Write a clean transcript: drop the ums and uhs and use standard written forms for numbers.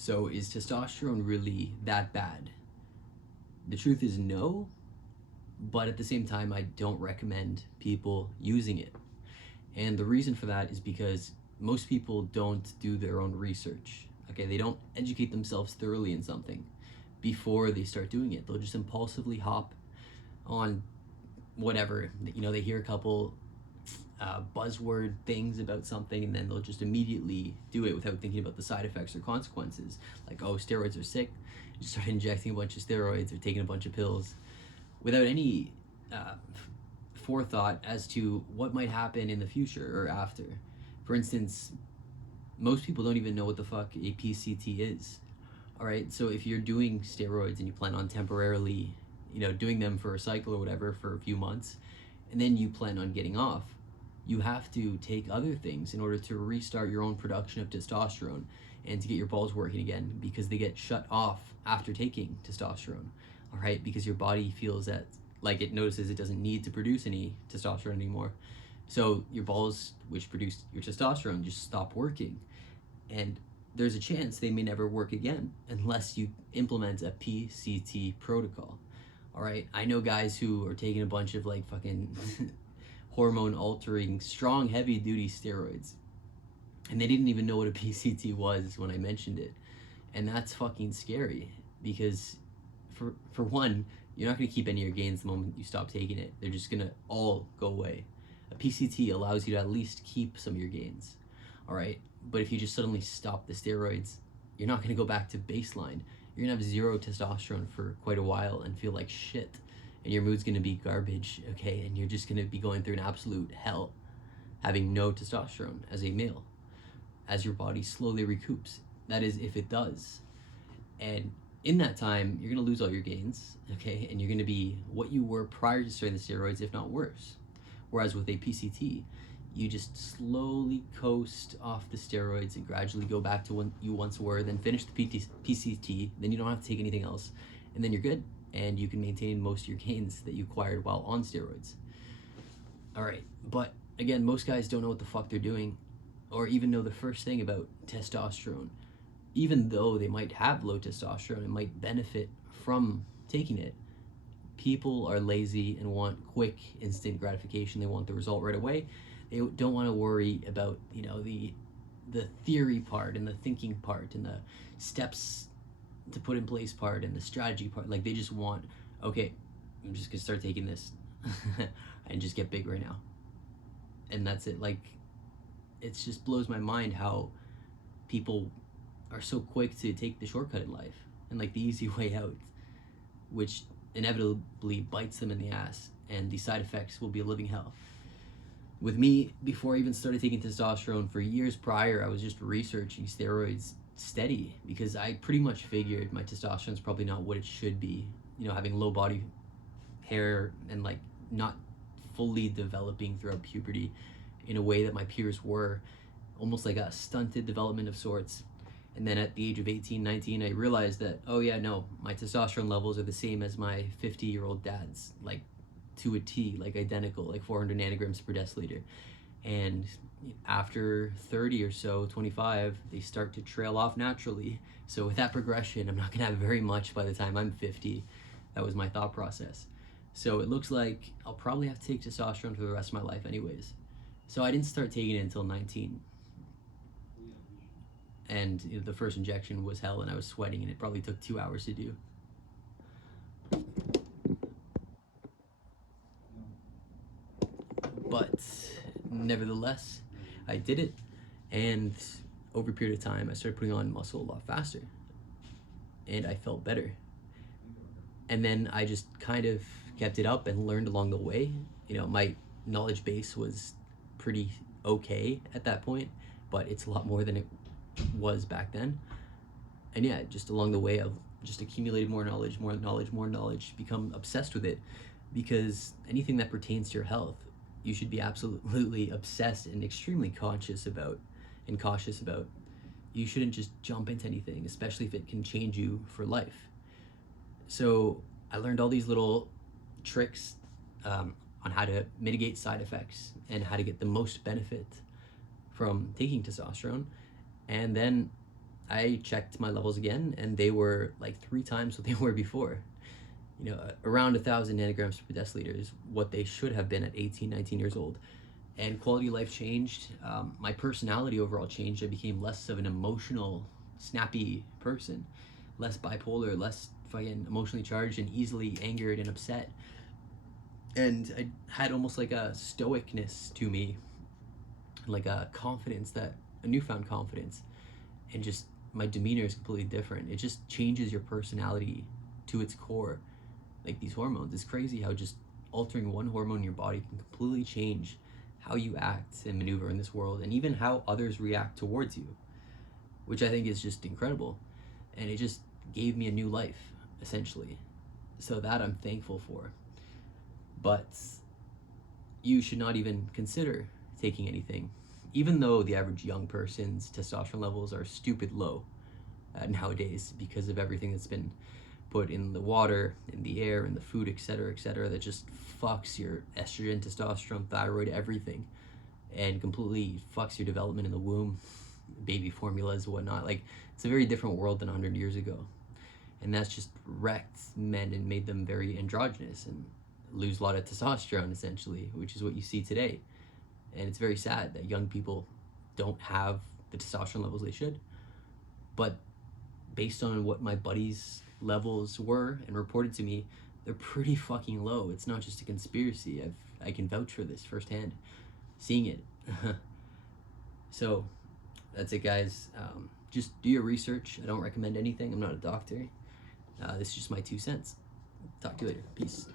So is testosterone really that bad? The truth is no, but at the same time, I don't recommend people using it. And the reason for that is because most people don't do their own research. Okay, they don't educate themselves thoroughly in something before they start doing it. They'll just impulsively hop on whatever. They hear a couple buzzword things about something, and then they'll just immediately do it without thinking about the side effects or consequences. Like, oh, steroids are sick. You start injecting a bunch of steroids or taking a bunch of pills without any forethought as to what might happen in the future or after. For instance, most people don't even know what the fuck a PCT is. All right, so if you're doing steroids and you plan on temporarily, doing them for a cycle or whatever for a few months, and then you plan on getting off, you have to take other things in order to restart your own production of testosterone and to get your balls working again, because they get shut off after taking testosterone. All right, because your body feels that, like, it notices it doesn't need to produce any testosterone anymore. So your balls, which produce your testosterone, just stop working. And there's a chance they may never work again unless you implement a PCT protocol. All right, I know guys who are taking a bunch of like fucking hormone altering, strong, heavy duty steroids, and they didn't even know what a PCT was when I mentioned it. And that's fucking scary, because for one, you're not going to keep any of your gains the moment you stop taking it. They're just going to all go away. A PCT allows you to at least keep some of your gains. All right, but if you just suddenly stop the steroids, you're not going to go back to baseline. You're going to have zero testosterone for quite a while and feel like shit, and your mood's going to be garbage, okay? And you're just going to be going through an absolute hell having no testosterone as a male, as your body slowly recoups. That is, if it does. And in that time, you're going to lose all your gains, okay? And you're going to be what you were prior to starting the steroids, if not worse. Whereas with a PCT, you just slowly coast off the steroids and gradually go back to what you once were, then finish the PCT, then you don't have to take anything else, and then you're good, and you can maintain most of your gains that you acquired while on steroids. All right, but again, most guys don't know what the fuck they're doing, or even know the first thing about testosterone. Even though they might have low testosterone and might benefit from taking it, people are lazy and want quick, instant gratification. They want the result right away. They don't want to worry about, the theory part and the thinking part and the steps to put in place part and the strategy part. Like, they just want, okay, I'm just gonna start taking this and just get big right now. And that's it. Like, it just blows my mind how people are so quick to take the shortcut in life and like the easy way out, which inevitably bites them in the ass, and the side effects will be a living hell. With me, before I even started taking testosterone, for years prior, I was just researching steroids steady, because I pretty much figured my testosterone is probably not what it should be. Having low body hair and like not fully developing throughout puberty in a way that my peers were, almost like a stunted development of sorts. And then at the age of 18, 19, I realized that, oh yeah, no, my testosterone levels are the same as my 50-year-old dad's, like to a T, like identical, like 400 nanograms per deciliter. And after 30 or so, 25, they start to trail off naturally. So with that progression, I'm not gonna have very much by the time I'm 50. That was my thought process. So it looks like I'll probably have to take testosterone for the rest of my life anyways. So I didn't start taking it until 19. And the first injection was hell, and I was sweating, and it probably took 2 hours to do. But nevertheless, I did it, and over a period of time, I started putting on muscle a lot faster, and I felt better. And then I just kind of kept it up and learned along the way. My knowledge base was pretty okay at that point, but it's a lot more than it was back then. And yeah, just along the way, I've just accumulated more knowledge, become obsessed with it, because anything that pertains to your health, you should be absolutely obsessed and extremely conscious about and cautious about. You shouldn't just jump into anything, especially if it can change you for life. So I learned all these little tricks on how to mitigate side effects and how to get the most benefit from taking testosterone. And then I checked my levels again, and they were like 3 times what they were before. You know, around 1,000 nanograms per deciliter is what they should have been at 18, 19 years old. And quality of life changed. My personality overall changed. I became less of an emotional, snappy person, less bipolar, less fucking emotionally charged and easily angered and upset. And I had almost like a stoicness to me, like a confidence, that a newfound confidence, and just my demeanor is completely different. It just changes your personality to its core. Like these hormones, it's crazy how just altering one hormone in your body can completely change how you act and maneuver in this world, and even how others react towards you, which I think is just incredible. And it just gave me a new life, essentially. So that I'm thankful for. But you should not even consider taking anything, even though the average young person's testosterone levels are stupid low nowadays because of everything that's been put in the water, in the air, in the food, etc., that just fucks your estrogen, testosterone, thyroid, everything, and completely fucks your development in the womb, baby formulas, whatnot. Like, it's a very different world than 100 years ago. And that's just wrecked men and made them very androgynous and lose a lot of testosterone, essentially, which is what you see today. And it's very sad that young people don't have the testosterone levels they should. But based on what my buddies' levels were and reported to me, they're pretty fucking low. It's not just a conspiracy. I can vouch for this firsthand, seeing it. So that's it, guys. Just do your research. I don't recommend anything. I'm not a doctor. This is just my 2 cents. Talk to you later. Peace.